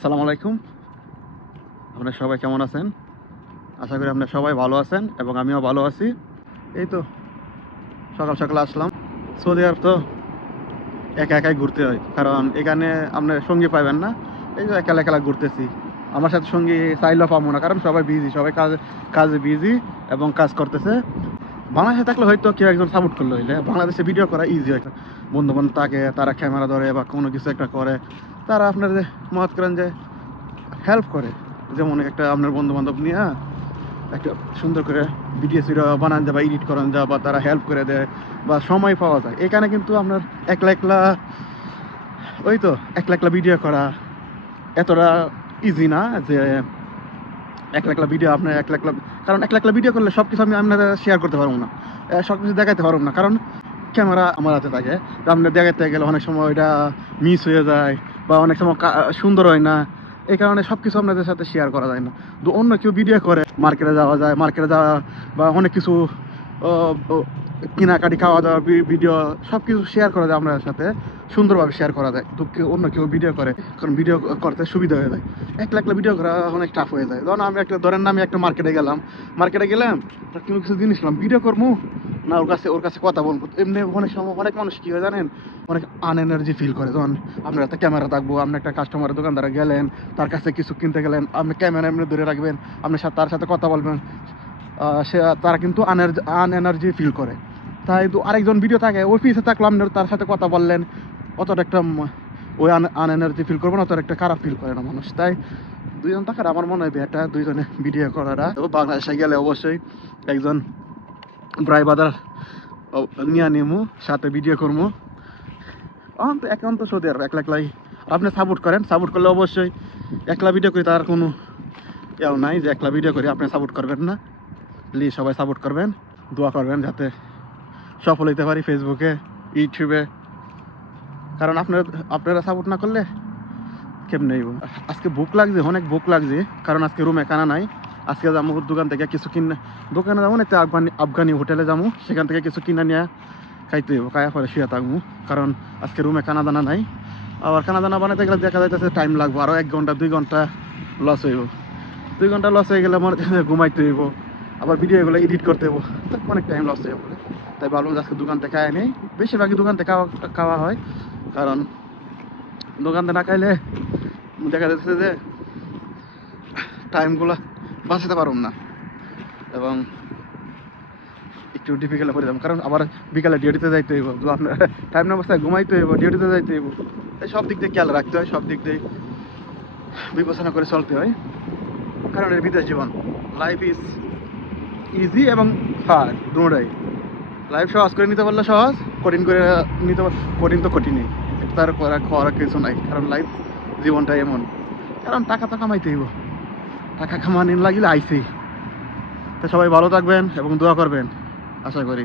আসসালামু আলাইকুম। আপনারা সবাই কেমন আছেন? আশা করি আপনারা সবাই ভালো আছেন এবং আমিও ভালো আছি। এই তো সকাল সকাল আসলাম। সৌদি আরব তো একা একাই ঘুরতে হয়, কারণ এখানে আপনার সঙ্গী পাবেন না। এই যে একা একা ঘুরতেছি, আমার সাথে সঙ্গী চাইলেও পাবো না, কারণ সবাই বিজি, সবাই কাজে বিজি এবং কাজ করতেছে। বাংলাদেশে থাকলে হয়তো কেউ একজন সাপোর্ট করলে হইলে বাংলাদেশে ভিডিও করা ইজি হয়। বন্ধু বান্ধব থাকে, তারা ক্যামেরা ধরে বা কোনো কিছু একটা করে, তারা আপনার যে মত করেন যে হেল্প করে। যেমন একটা আপনার বন্ধু বান্ধব নিয়ে একটা সুন্দর করে ভিডিও বানান যায় বা এডিট করান যায়, বা তারা হেল্প করে দেয় বা সময় পাওয়া যায়। এখানে কিন্তু আপনার একলা একলা ওই তো একলা একলা ভিডিও করা এতটা ইজি না যে একলা একলা ভিডিও আপনার একলা একলা, কারণ একলা একলা ভিডিও করলে সব কিছু আমি আপনারা শেয়ার করতে পারবো না, সব কিছু দেখাতে পারবো না, কারণ ক্যামেরা আমার হাতে থাকে। আপনার দেখাতে গেলে অনেক সময় ওইটা মিস হয়ে যায় বা অনেক সময় সুন্দর হয় না। এই কারণে সব কিছু আপনাদের সাথে শেয়ার করা যায় না। তো অন্য কেউ ভিডিও করে, মার্কেটে যাওয়া যায়, মার্কেটে যাওয়া বা অনেক কিছু কেনাকাটি, খাওয়া দাওয়া ভিডিও সব কিছু শেয়ার করা যায় আপনাদের সাথে, সুন্দরভাবে শেয়ার করা যায়। তো অন্য কেউ ভিডিও করে, কারণ ভিডিও করতে সুবিধা হয়ে যায়। একলা একলা ভিডিও করা অনেক টাফ হয়ে যায়। ধরুন আমি একটা ধরেন আমি একটা মার্কেটে গেলাম, কোনো কিছু জিনিস ভিডিও করবো না, ওর কাছে কথা বলবো। এমনি অনেক সময় অনেক মানুষ কী হয় জানেন, অনেক আনএনার্জি ফিল করে। যখন আপনার একটা ক্যামেরা থাকবো, আপনি একটা কাস্টমারের দোকানদারে গেলেন, তার কাছে কিছু কিনতে গেলেন, আপনি ক্যামেরা এমনি ধরে রাখবেন, আপনি তার সাথে কথা বলবেন, তারা কিন্তু আনএনার্জি ফিল করে। তাই তো আরেকজন ভিডিও থাকে, ওই পিছিয়ে থাকলো, আপনি তার সাথে কথা বললেন, অতটা একটা ওই আনএনার্জি ফিল করবে না, অতটা একটা খারাপ ফিল করে না মানুষ। তাই দুইজন থাকার আমার মনে হয় বেটা, দুইজনে ভিডিও করাটা। বাংলাদেশে গেলে অবশ্যই একজন ড্রাইভার নিয়ে নেবো, সাথে ভিডিও করবো। একান্ত সৌদি আরব একলা একলাই আপনি সাপোর্ট করেন, সাপোর্ট করলে অবশ্যই একলা ভিডিও করি তার কোনো এও নাই যে একলা ভিডিও করি আপনি সাপোর্ট করবেন না। প্লিজ সবাই সাপোর্ট করবেন, দোয়া করবেন যাতে সফল হইতে পারি ফেসবুকে, ইউটিউবে। কারণ আপনারা সাপোর্ট না করলে কেমনে হইব। আজকে ভুক লাগছে, অনেক ভুক লাগছে, কারণ আজকে রুমে কানা নাই। আজকে যাবো দোকান থেকে কিছু কিনে, দোকানে যাবো না, আফগানি হোটেলে যাবো, সেখান থেকে কিছু কিনে নিয়ে খাইতে হইব, খায়া পরে শুয়ে থাকবো। কারণ আজকে রুমে কানা দানা নাই। আবার কানা দানা বানাতে গেলে দেখা যাইতেছে টাইম লাগবো, আরও 1 ঘন্টা 2 ঘন্টা লস হইব। 2 ঘন্টা লস হয়ে গেলে মনে হচ্ছে ঘুমাইতে হইব, আবার ভিডিওগুলো এডিট করতে হইব, অনেক টাইম লস হয়ে পড়ে। তাই ভাবলাম আজকে দোকান থেকে খাওয়া নেই। বেশিরভাগই দোকান থেকে খাওয়া হয়, কারণ দোকান থেকে না খাইলে দেখা যাচ্ছে যে টাইমগুলো বাঁচাতে পারুম না এবং একটু ডিফিকাল্ট করে যাবো। কারণ আবার বিকালে ডিউটিতে যাইতে হইব, তো আপনার টাইম না অবস্থায় ঘুমাইতে হইব, ডিউটিতে যাইতে হইব। তাই সব দিক দিয়ে খেয়াল রাখতে হয়, সব দিক দিয়ে বিবেচনা করে চলতে হয়, কারণ এর বিদেশ জীবন। লাইফ ইজ ইজি এবং হার্ড দুটোই। লাইফ সহজ করে নিতে পারলে সহজ, কঠিন করে নিতে কঠিন তো কঠিনই, তার করার কিছু নাই। কারণ লাইফ জীবনটা এমন, কারণ টাকা তো কামাইতে হইব, টাকা কামানি লাগিলে আইসি। তো সবাই ভালো থাকবেন এবং দোয়া করবেন, আশা করি।